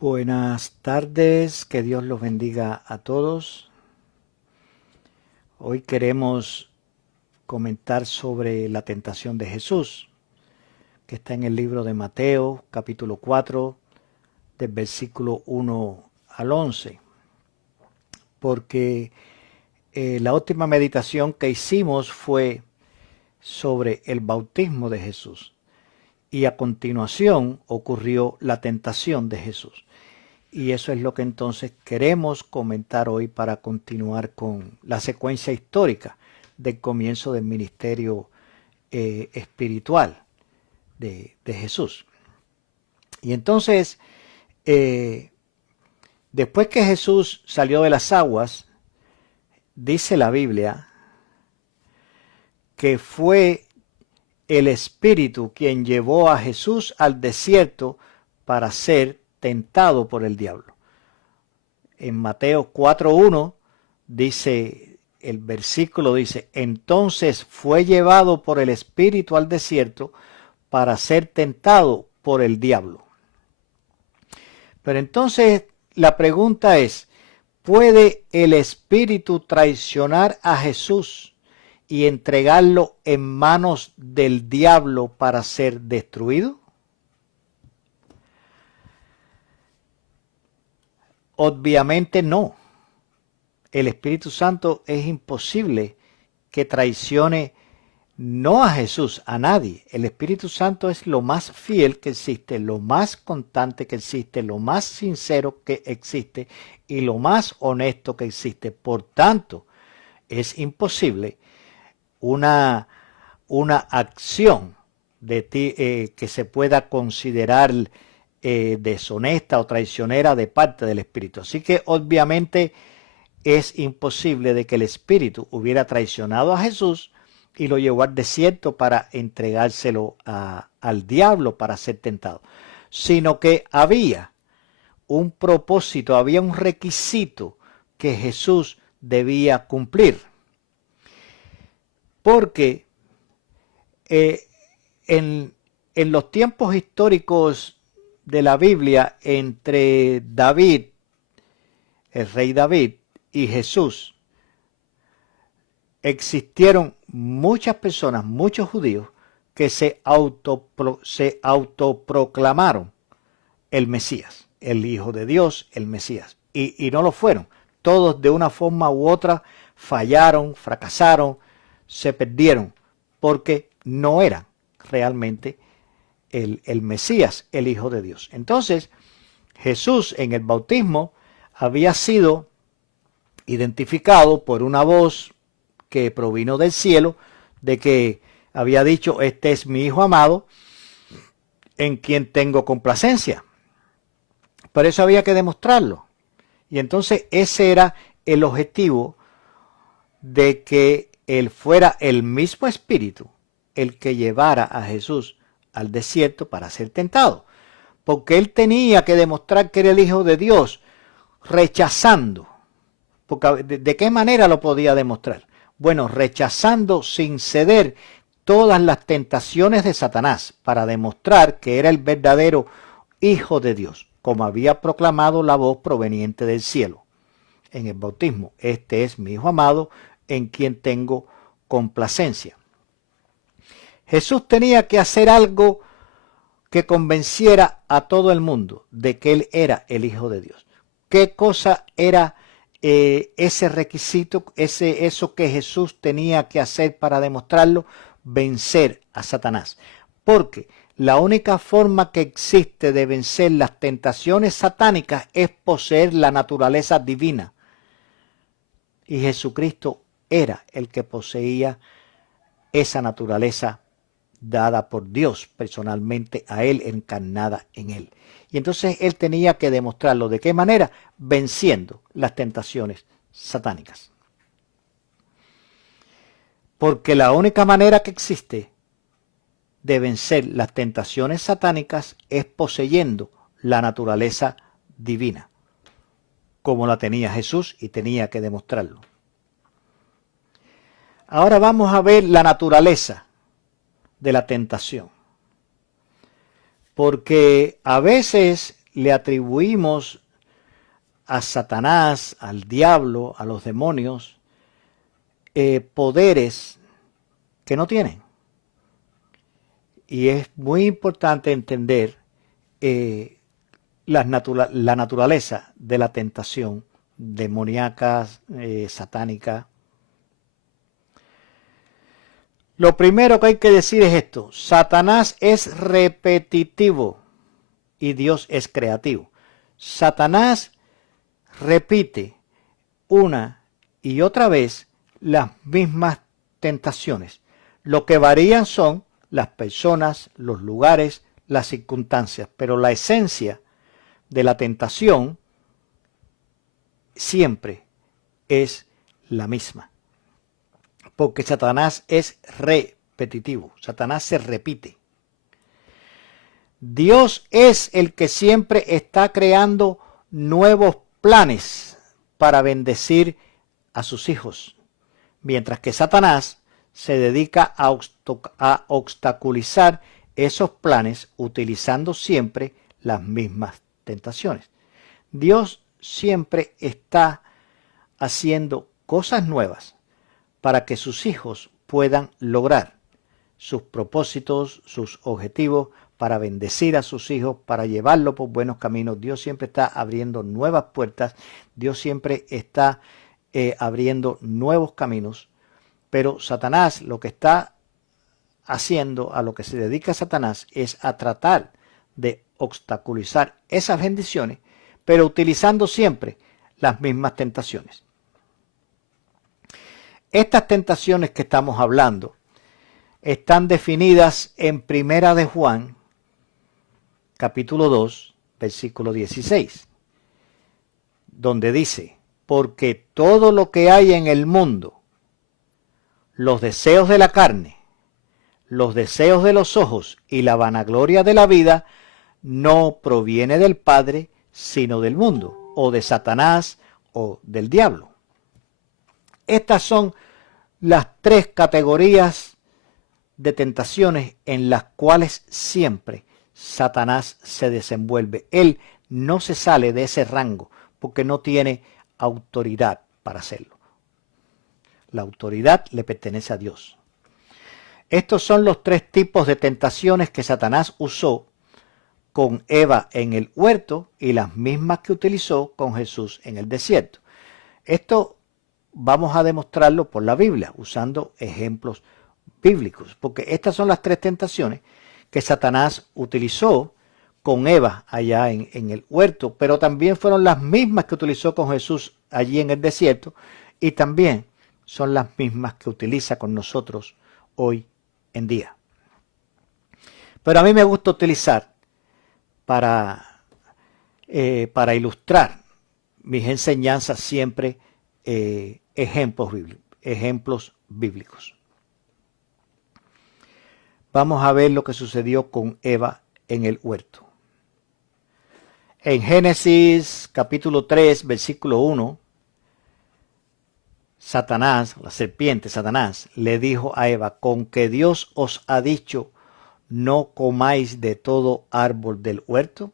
Buenas tardes, que Dios los bendiga a todos. Hoy queremos comentar sobre la tentación de Jesús, que está en el libro de Mateo, capítulo 4, del versículo 1 al 11. Porque la última meditación que hicimos fue sobre el bautismo de Jesús. Y a continuación ocurrió la tentación de Jesús. Y eso es lo que entonces queremos comentar hoy para continuar con la secuencia histórica del comienzo del ministerio espiritual de Jesús. Y entonces, después que Jesús salió de las aguas, dice la Biblia que fue el Espíritu quien llevó a Jesús al desierto para ser tentado por el diablo. En Mateo 4:1 dice, el versículo dice, entonces fue llevado por el Espíritu al desierto para ser tentado por el diablo. Pero entonces la pregunta es, ¿puede el Espíritu traicionar a Jesús y entregarlo en manos del diablo para ser destruido? Obviamente no. El Espíritu Santo es imposible que traicione no a Jesús, a nadie. El Espíritu Santo es lo más fiel que existe, lo más constante que existe, lo más sincero que existe y lo más honesto que existe. Por tanto, es imposible una acción de ti que se pueda considerar deshonesta o traicionera de parte del Espíritu. Así que obviamente es imposible de que el Espíritu hubiera traicionado a Jesús y lo llevó al desierto para entregárselo al diablo para ser tentado, sino que había un propósito, había un requisito que Jesús debía cumplir. Porque en los tiempos históricos de la Biblia, entre David, el rey David, y Jesús, existieron muchas personas, muchos judíos, que se autoproclamaron el Mesías, el Hijo de Dios, el Mesías, y no lo fueron. Todos de una forma u otra fallaron, fracasaron, se perdieron, porque no eran realmente el Mesías, el Hijo de Dios. Entonces, Jesús en el bautismo había sido identificado por una voz que provino del cielo, de que había dicho, este es mi Hijo amado, en quien tengo complacencia. Por eso había que demostrarlo. Y entonces ese era el objetivo de que él fuera el mismo Espíritu el que llevara a Jesús al desierto para ser tentado. Porque él tenía que demostrar que era el Hijo de Dios, rechazando. Porque ¿de qué manera lo podía demostrar? Bueno, rechazando sin ceder todas las tentaciones de Satanás para demostrar que era el verdadero Hijo de Dios, como había proclamado la voz proveniente del cielo en el bautismo. Este es mi Hijo amado, en quien tengo complacencia. Jesús tenía que hacer algo que convenciera a todo el mundo de que Él era el Hijo de Dios. ¿Qué cosa era ese requisito, eso que Jesús tenía que hacer para demostrarlo? Vencer a Satanás. Porque la única forma que existe de vencer las tentaciones satánicas es poseer la naturaleza divina. Y Jesucristo era el que poseía esa naturaleza dada por Dios personalmente a él, encarnada en él. Y entonces él tenía que demostrarlo. ¿De qué manera? Venciendo las tentaciones satánicas. Porque la única manera que existe de vencer las tentaciones satánicas es poseyendo la naturaleza divina, como la tenía Jesús, y tenía que demostrarlo. Ahora vamos a ver la naturaleza de la tentación. Porque a veces le atribuimos a Satanás, al diablo, a los demonios, poderes que no tienen. Y es muy importante entender la naturaleza de la tentación demoníaca, satánica. Lo primero que hay que decir es esto: Satanás es repetitivo y Dios es creativo. Satanás repite una y otra vez las mismas tentaciones. Lo que varían son las personas, los lugares, las circunstancias, pero la esencia de la tentación siempre es la misma. Porque Satanás es repetitivo, Satanás se repite. Dios es el que siempre está creando nuevos planes para bendecir a sus hijos, mientras que Satanás se dedica a obstaculizar esos planes utilizando siempre las mismas tentaciones. Dios siempre está haciendo cosas nuevas para que sus hijos puedan lograr sus propósitos, sus objetivos, para bendecir a sus hijos, para llevarlos por buenos caminos. Dios siempre está abriendo nuevas puertas, Dios siempre está abriendo nuevos caminos, pero Satanás lo que está haciendo, a lo que se dedica Satanás, es a tratar de obstaculizar esas bendiciones, pero utilizando siempre las mismas tentaciones. Estas tentaciones que estamos hablando están definidas en Primera de Juan, capítulo 2, versículo 16, donde dice: porque todo lo que hay en el mundo, los deseos de la carne, los deseos de los ojos y la vanagloria de la vida, no proviene del Padre, sino del mundo, o de Satanás, o del diablo. Estas son las tres categorías de tentaciones en las cuales siempre Satanás se desenvuelve. Él no se sale de ese rango porque no tiene autoridad para hacerlo. La autoridad le pertenece a Dios. Estos son los tres tipos de tentaciones que Satanás usó con Eva en el huerto y las mismas que utilizó con Jesús en el desierto. Esto vamos a demostrarlo por la Biblia, usando ejemplos bíblicos, porque estas son las tres tentaciones que Satanás utilizó con Eva allá en el huerto, pero también fueron las mismas que utilizó con Jesús allí en el desierto, y también son las mismas que utiliza con nosotros hoy en día. Pero a mí me gusta utilizar para ilustrar mis enseñanzas siempre ejemplos bíblicos. Vamos a ver lo que sucedió con Eva en el huerto. En Génesis capítulo 3, versículo 1, Satanás, la serpiente Satanás, le dijo a Eva: con que Dios os ha dicho, no comáis de todo árbol del huerto.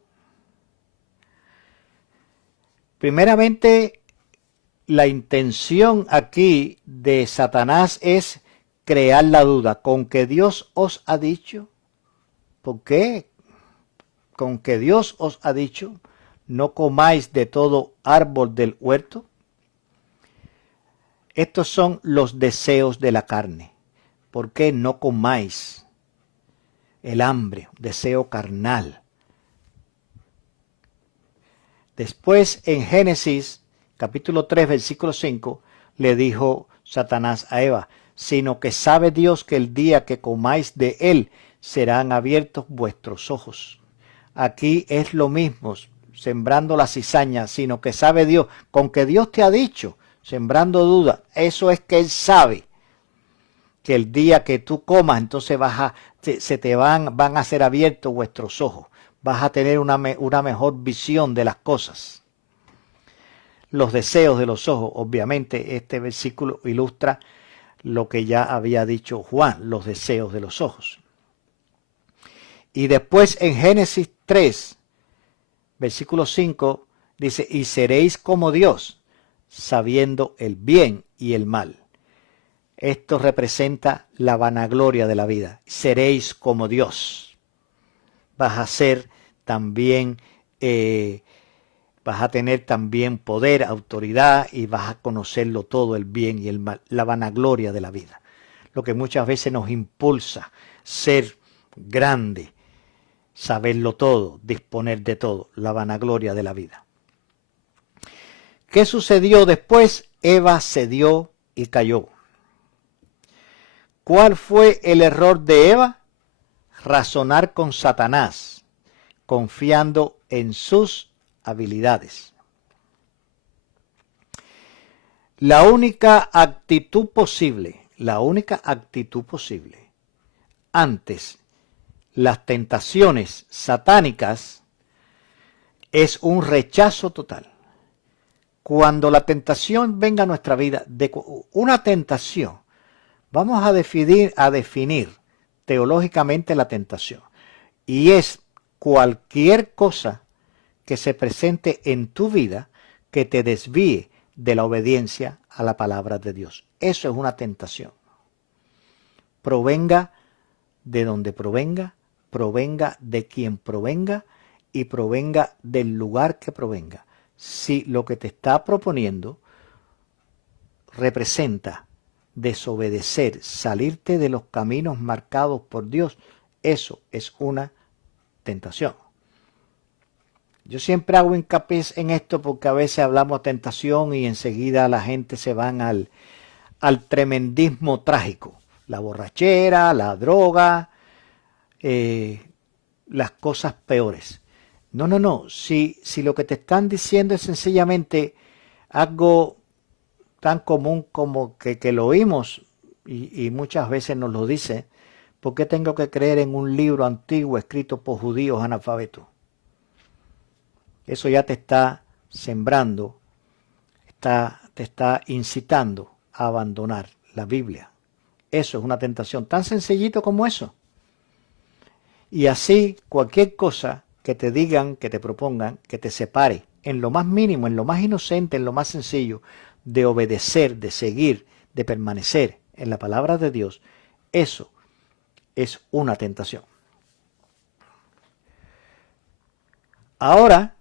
Primeramente, la intención aquí de Satanás es crear la duda. ¿Con que Dios os ha dicho? ¿Por qué? Con que Dios os ha dicho, no comáis de todo árbol del huerto. Estos son los deseos de la carne. ¿Por qué no comáis? El hambre, deseo carnal. Después, en Génesis capítulo 3, versículo 5, le dijo Satanás a Eva: sino que sabe Dios que el día que comáis de él serán abiertos vuestros ojos. Aquí es lo mismo, sembrando la cizaña, sino que sabe Dios, con que Dios te ha dicho, sembrando duda, eso es que él sabe que el día que tú comas, entonces van a ser abiertos vuestros ojos, vas a tener una mejor visión de las cosas. Los deseos de los ojos, obviamente este versículo ilustra lo que ya había dicho Juan, los deseos de los ojos. Y después en Génesis 3, versículo 5, dice, y seréis como Dios, sabiendo el bien y el mal. Esto representa la vanagloria de la vida. Seréis como Dios. Vas a ser también, vas a tener también poder, autoridad, y vas a conocerlo todo, el bien y el mal, la vanagloria de la vida. Lo que muchas veces nos impulsa, ser grande, saberlo todo, disponer de todo, la vanagloria de la vida. ¿Qué sucedió después? Eva cedió y cayó. ¿Cuál fue el error de Eva? Razonar con Satanás, confiando en sus habilidades. La única actitud posible antes las tentaciones satánicas es un rechazo total. Cuando la tentación venga a nuestra vida, de una tentación, vamos a definir teológicamente la tentación. Y es cualquier cosa que se presente en tu vida que te desvíe de la obediencia a la palabra de Dios. Eso es una tentación. Provenga de donde provenga, provenga de quien provenga y provenga del lugar que provenga. Si lo que te está proponiendo representa desobedecer, salirte de los caminos marcados por Dios, eso es una tentación. Yo siempre hago hincapié en esto porque a veces hablamos de tentación y enseguida la gente se van al tremendismo trágico. La borrachera, la droga, las cosas peores. No. Si lo que te están diciendo es sencillamente algo tan común como que lo oímos y muchas veces nos lo dice, ¿por qué tengo que creer en un libro antiguo escrito por judíos analfabetos? Eso ya te está sembrando, te está incitando a abandonar la Biblia. Eso es una tentación, tan sencillito como eso. Y así cualquier cosa que te digan, que te propongan, que te separe en lo más mínimo, en lo más inocente, en lo más sencillo, de obedecer, de seguir, de permanecer en la palabra de Dios, eso es una tentación. Ahora,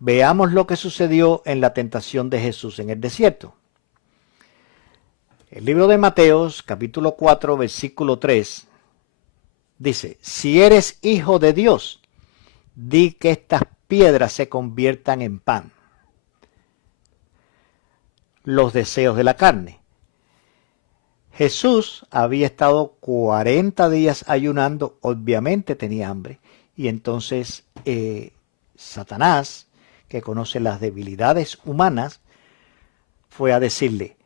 veamos lo que sucedió en la tentación de Jesús en el desierto. El libro de Mateos, capítulo 4, versículo 3, dice, si eres hijo de Dios, di que estas piedras se conviertan en pan. Los deseos de la carne. Jesús había estado 40 días ayunando, obviamente tenía hambre, y entonces Satanás, que conoce las debilidades humanas, fue a decirle,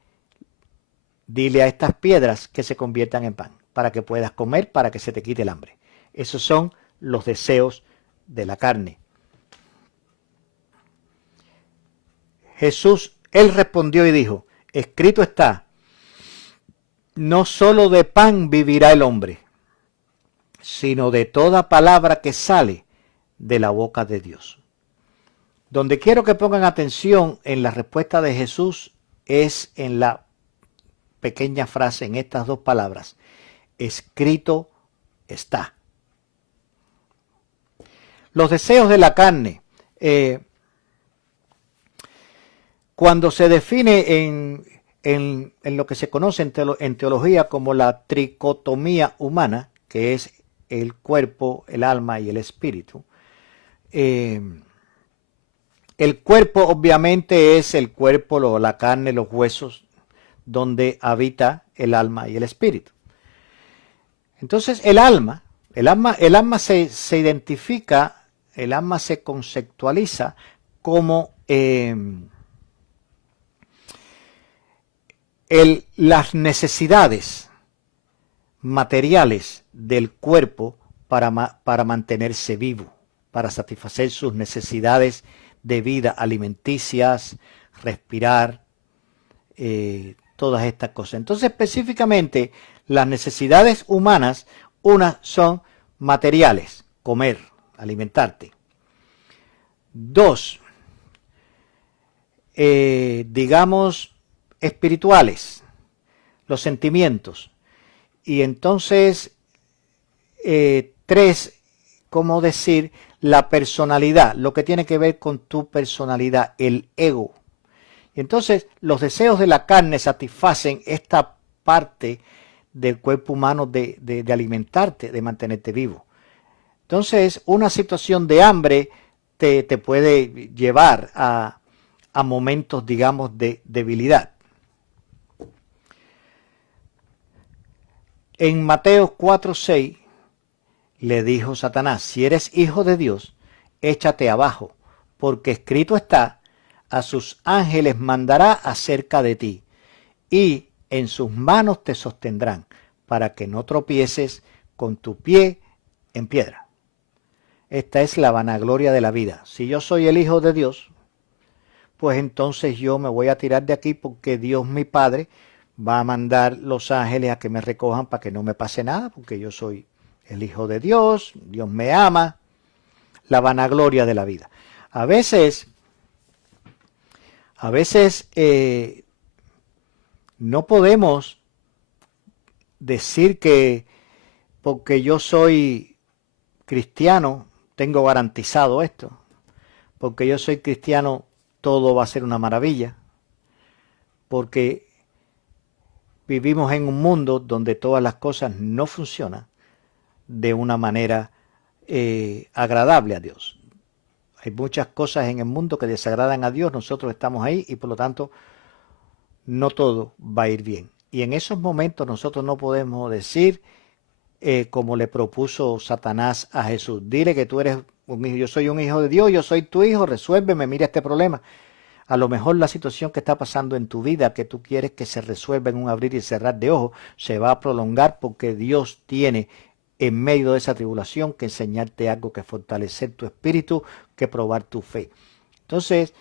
dile a estas piedras que se conviertan en pan, para que puedas comer, para que se te quite el hambre. Esos son los deseos de la carne. Jesús, él respondió y dijo, escrito está, no solo de pan vivirá el hombre, sino de toda palabra que sale de la boca de Dios. Donde quiero que pongan atención en la respuesta de Jesús es en la pequeña frase, en estas dos palabras, escrito está. Los deseos de la carne, cuando se define en lo que se conoce en teología como la tricotomía humana, que es el cuerpo, el alma y el espíritu, el cuerpo obviamente es el cuerpo, la carne, los huesos, donde habita el alma y el espíritu. Entonces el alma se identifica, el alma se conceptualiza como las necesidades materiales del cuerpo para mantenerse vivo, para satisfacer sus necesidades de vida alimenticias, respirar, todas estas cosas. Entonces, específicamente, las necesidades humanas, unas son materiales, comer, alimentarte. Dos, digamos, espirituales, los sentimientos. Y entonces, tres, ¿cómo decir? La personalidad, lo que tiene que ver con tu personalidad, el ego. Y entonces los deseos de la carne satisfacen esta parte del cuerpo humano de alimentarte, de mantenerte vivo. Entonces, una situación de hambre te puede llevar a momentos, digamos, de debilidad. En Mateo 4:6 le dijo Satanás, si eres hijo de Dios, échate abajo, porque escrito está, a sus ángeles mandará acerca de ti, y en sus manos te sostendrán, para que no tropieces con tu pie en piedra. Esta es la vanagloria de la vida. Si yo soy el hijo de Dios, pues entonces yo me voy a tirar de aquí porque Dios mi Padre va a mandar los ángeles a que me recojan para que no me pase nada, porque yo soy el hijo de Dios, Dios me ama, la vanagloria de la vida. A veces no podemos decir que porque yo soy cristiano tengo garantizado esto, porque yo soy cristiano todo va a ser una maravilla, porque vivimos en un mundo donde todas las cosas no funcionan de una manera agradable a Dios. Hay muchas cosas en el mundo que desagradan a Dios, nosotros estamos ahí y por lo tanto no todo va a ir bien. Y en esos momentos nosotros no podemos decir como le propuso Satanás a Jesús, dile que tú eres un hijo, yo soy un hijo de Dios, yo soy tu hijo, resuélveme, mira este problema. A lo mejor la situación que está pasando en tu vida, que tú quieres que se resuelva en un abrir y cerrar de ojos, se va a prolongar porque Dios tiene en medio de esa tribulación que enseñarte algo, que fortalecer tu espíritu, que probar tu fe. Entonces,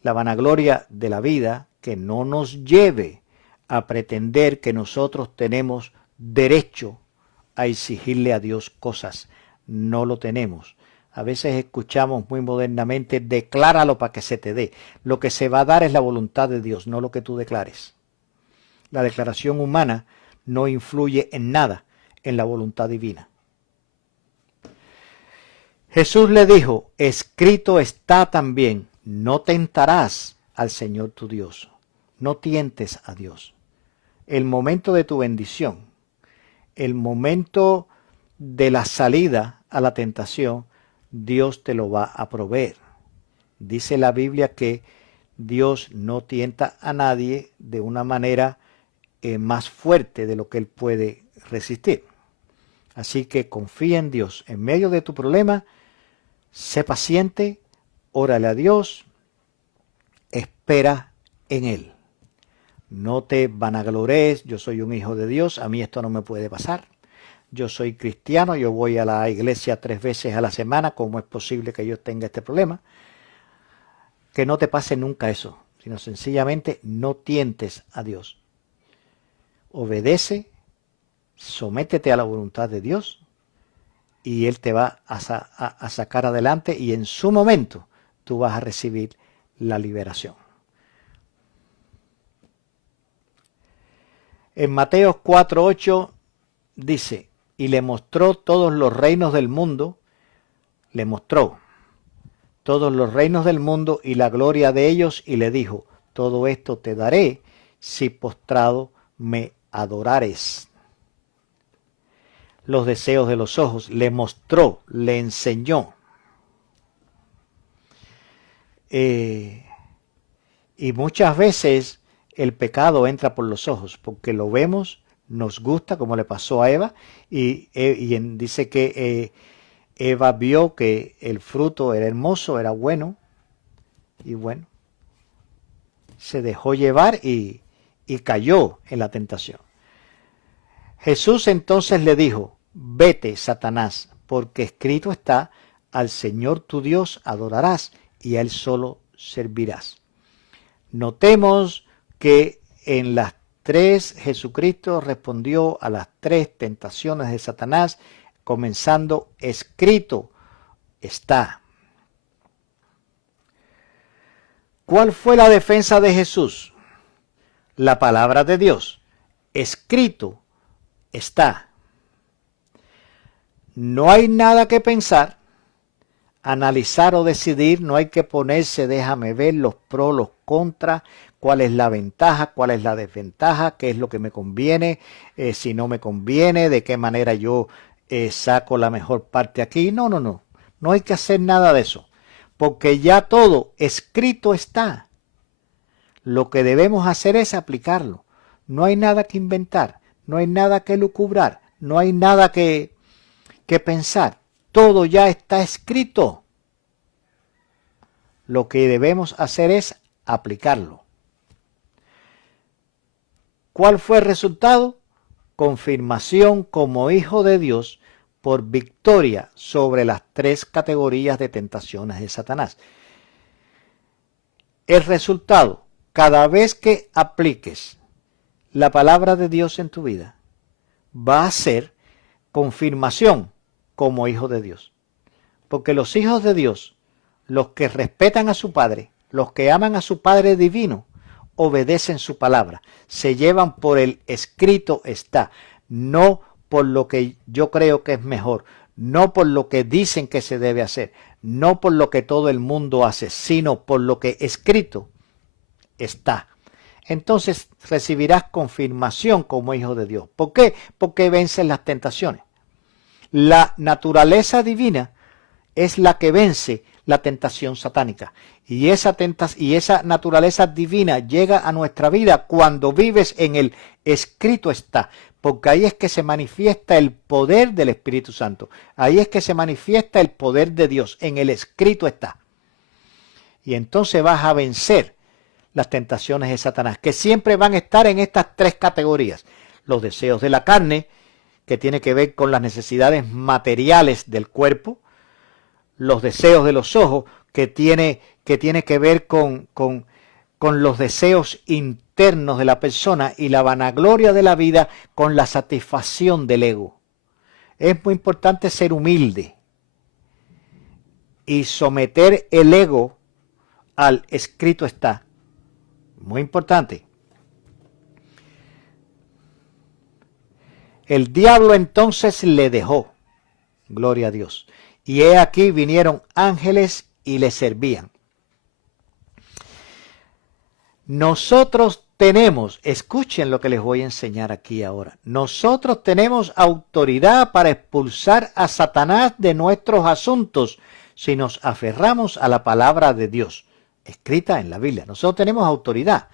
la vanagloria de la vida, que no nos lleve a pretender que nosotros tenemos derecho a exigirle a Dios cosas. No lo tenemos. A veces escuchamos muy modernamente, decláralo para que se te dé. Lo que se va a dar es la voluntad de Dios, no lo que tú declares. La declaración humana no influye en nada en la voluntad divina. Jesús le dijo, escrito está también, no tentarás al Señor tu Dios. No tientes a Dios. El momento de tu bendición, el momento de la salida a la tentación, Dios te lo va a proveer. Dice la Biblia que Dios no tienta a nadie de una manera más fuerte de lo que él puede resistir. Así que confía en Dios. En medio de tu problema, sé paciente, órale a Dios, espera en Él. No te vanaglorees, yo soy un hijo de Dios, a mí esto no me puede pasar. Yo soy cristiano, yo voy a la iglesia 3 veces a la semana, ¿cómo es posible que yo tenga este problema? Que no te pase nunca eso, sino sencillamente no tientes a Dios. Obedece, sométete a la voluntad de Dios y Él te va a sacar adelante y en su momento tú vas a recibir la liberación. En Mateo 4:8 dice, y le mostró todos los reinos del mundo, le mostró todos los reinos del mundo y la gloria de ellos, y le dijo, todo esto te daré si postrado me adorares. Los deseos de los ojos, le mostró, le enseñó. Y muchas veces el pecado entra por los ojos, porque lo vemos, nos gusta, como le pasó a Eva, y dice que Eva vio que el fruto era hermoso, era bueno, y bueno, se dejó llevar y cayó en la tentación. Jesús entonces le dijo, vete, Satanás, porque escrito está, al Señor tu Dios adorarás y a Él solo servirás. Notemos que en las 3 Jesucristo respondió a las 3 tentaciones de Satanás, comenzando escrito está. ¿Cuál fue la defensa de Jesús? La palabra de Dios. Escrito está. No hay nada que pensar, analizar o decidir, no hay que ponerse, déjame ver los pros, los contras, cuál es la ventaja, cuál es la desventaja, qué es lo que me conviene, si no me conviene, de qué manera yo saco la mejor parte aquí. No, no, no, no hay que hacer nada de eso, porque ya todo escrito está. Lo que debemos hacer es aplicarlo. No hay nada que inventar, no hay nada que lucubrar, no hay nada que pensar. Todo ya está escrito. Lo que debemos hacer es aplicarlo. ¿Cuál fue el resultado? Confirmación como hijo de Dios por victoria sobre las 3 categorías de tentaciones de Satanás. El resultado, cada vez que apliques la palabra de Dios en tu vida, va a ser confirmación como hijo de Dios. Porque los hijos de Dios, los que respetan a su Padre, los que aman a su Padre divino, obedecen su palabra, se llevan por el escrito está, no por lo que yo creo que es mejor, no por lo que dicen que se debe hacer, no por lo que todo el mundo hace, sino por lo que escrito está. Entonces recibirás confirmación como hijo de Dios. ¿Por qué? Porque vences las tentaciones. La naturaleza divina es la que vence la tentación satánica. Y esa naturaleza divina llega a nuestra vida cuando vives en el escrito está. Porque ahí es que se manifiesta el poder del Espíritu Santo. Ahí es que se manifiesta el poder de Dios. En el escrito está. Y entonces vas a vencer las tentaciones de Satanás, que siempre van a estar en estas 3 categorías. Los deseos de la carne, que tiene que ver con las necesidades materiales del cuerpo. Los deseos de los ojos, que tiene que ver con los deseos internos de la persona, y la vanagloria de la vida con la satisfacción del ego. Es muy importante ser humilde y someter el ego al escrito está. Muy importante. El diablo entonces le dejó. Gloria a Dios. Y he aquí vinieron ángeles y le servían. Nosotros tenemos, escuchen lo que les voy a enseñar aquí ahora. Nosotros tenemos autoridad para expulsar a Satanás de nuestros asuntos si nos aferramos a la palabra de Dios, escrita en la Biblia. Nosotros tenemos autoridad.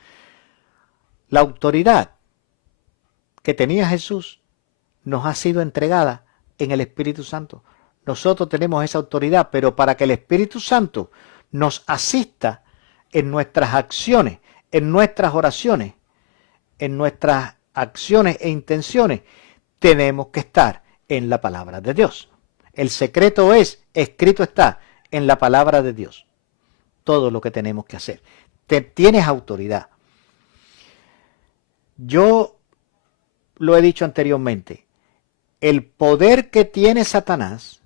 La autoridad que tenía Jesús nos ha sido entregada en el Espíritu Santo. Nosotros tenemos esa autoridad, pero para que el Espíritu Santo nos asista en nuestras acciones, en nuestras oraciones, en nuestras acciones e intenciones, tenemos que estar en la palabra de Dios. El secreto es, escrito está, en la palabra de Dios. Todo lo que tenemos que hacer. Tienes autoridad. Yo lo he dicho anteriormente. El poder que tiene Satanás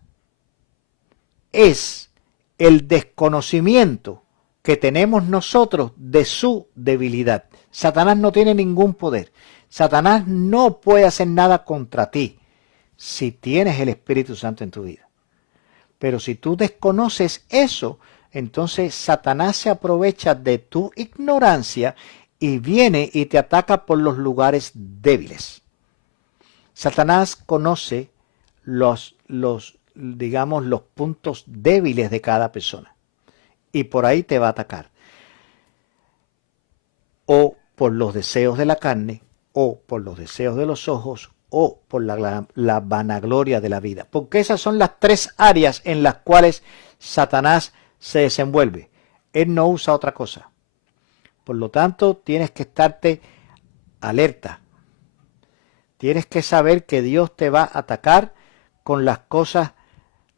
es el desconocimiento que tenemos nosotros de su debilidad. Satanás no tiene ningún poder. Satanás no puede hacer nada contra ti si tienes el Espíritu Santo en tu vida. Pero si tú desconoces eso, entonces Satanás se aprovecha de tu ignorancia y viene y te ataca por los lugares débiles. Satanás conoce los puntos débiles de cada persona. Y por ahí te va a atacar. O por los deseos de la carne, o por los deseos de los ojos, o por la vanagloria de la vida. Porque esas son las 3 áreas en las cuales Satanás se desenvuelve. Él no usa otra cosa. Por lo tanto, tienes que estarte alerta. Tienes que saber que Dios te va a atacar con las cosas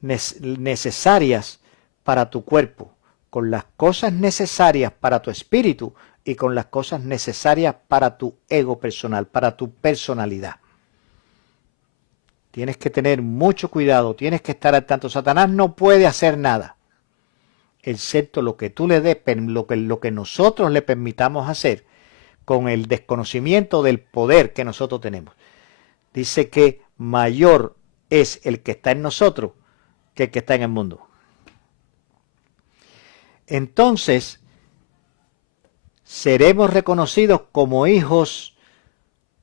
necesarias para tu cuerpo, con las cosas necesarias para tu espíritu y con las cosas necesarias para tu ego personal, para tu personalidad. Tienes que tener mucho cuidado, tienes que estar al tanto. Satanás no puede hacer nada. excepto lo que tú le des, lo que nosotros le permitamos hacer con el desconocimiento del poder que nosotros tenemos. Dice que mayor es el que está en nosotros que el que está en el mundo. Entonces, seremos reconocidos como hijos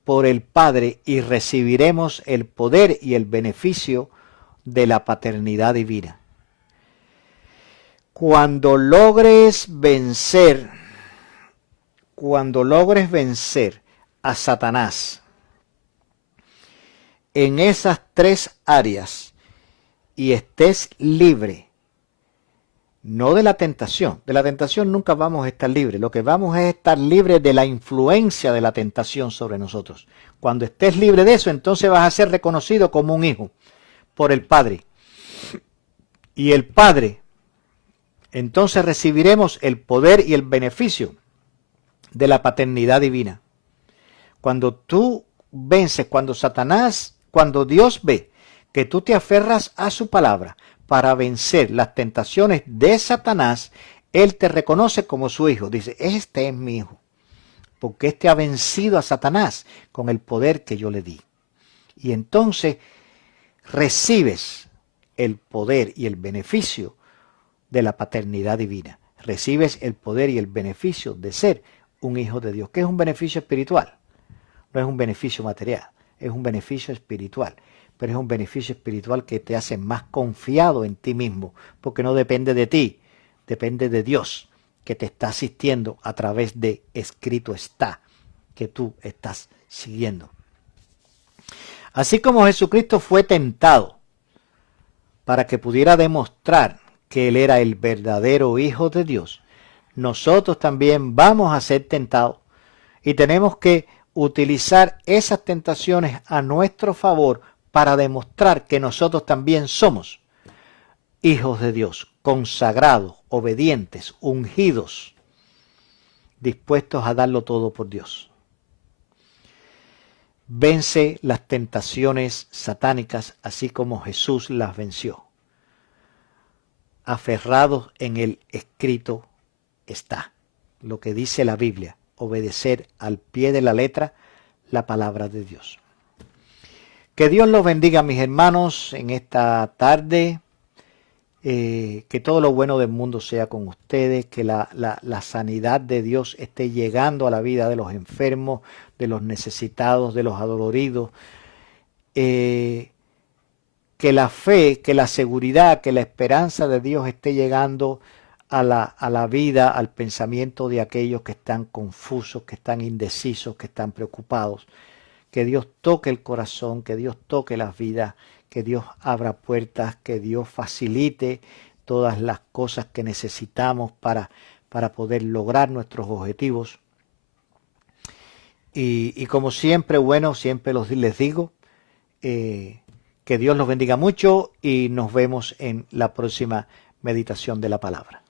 por el Padre y recibiremos el poder y el beneficio de la paternidad divina. Cuando logres vencer a Satanás en esas tres áreas y estés libre, no de la tentación nunca vamos a estar libres, lo que vamos es estar libres de la influencia de la tentación sobre nosotros. Cuando estés libre de eso, entonces vas a ser reconocido como un hijo por el Padre. Y el Padre, entonces recibiremos el poder y el beneficio de la paternidad divina. Cuando tú vences, cuando Dios ve que tú te aferras a su palabra para vencer las tentaciones de Satanás, Él te reconoce como su hijo. Dice, este es mi hijo, porque este ha vencido a Satanás con el poder que yo le di. Y entonces recibes el poder y el beneficio de la paternidad divina. Recibes el poder y el beneficio de ser un hijo de Dios, que es un beneficio espiritual. No es un beneficio material, es un beneficio espiritual. Pero es un beneficio espiritual que te hace más confiado en ti mismo, porque no depende de ti, depende de Dios, que te está asistiendo a través de escrito está, que tú estás siguiendo. Así como Jesucristo fue tentado para que pudiera demostrar que Él era el verdadero Hijo de Dios, nosotros también vamos a ser tentados y tenemos que utilizar esas tentaciones a nuestro favor para demostrar que nosotros también somos hijos de Dios, consagrados, obedientes, ungidos, dispuestos a darlo todo por Dios. Vence las tentaciones satánicas así como Jesús las venció. Aferrados en el escrito está, lo que dice la Biblia, obedecer al pie de la letra la palabra de Dios. Que Dios los bendiga, mis hermanos, en esta tarde. Que todo lo bueno del mundo sea con ustedes, que la sanidad de Dios esté llegando a la vida de los enfermos, de los necesitados, de los adoloridos. Que la fe, que la seguridad, que la esperanza de Dios esté llegando a la vida, al pensamiento de aquellos que están confusos, que están indecisos, que están preocupados. Que Dios toque el corazón, que Dios toque las vidas, que Dios abra puertas, que Dios facilite todas las cosas que necesitamos para poder lograr nuestros objetivos. Y como siempre, siempre les digo, que Dios los bendiga mucho y nos vemos en la próxima meditación de la palabra.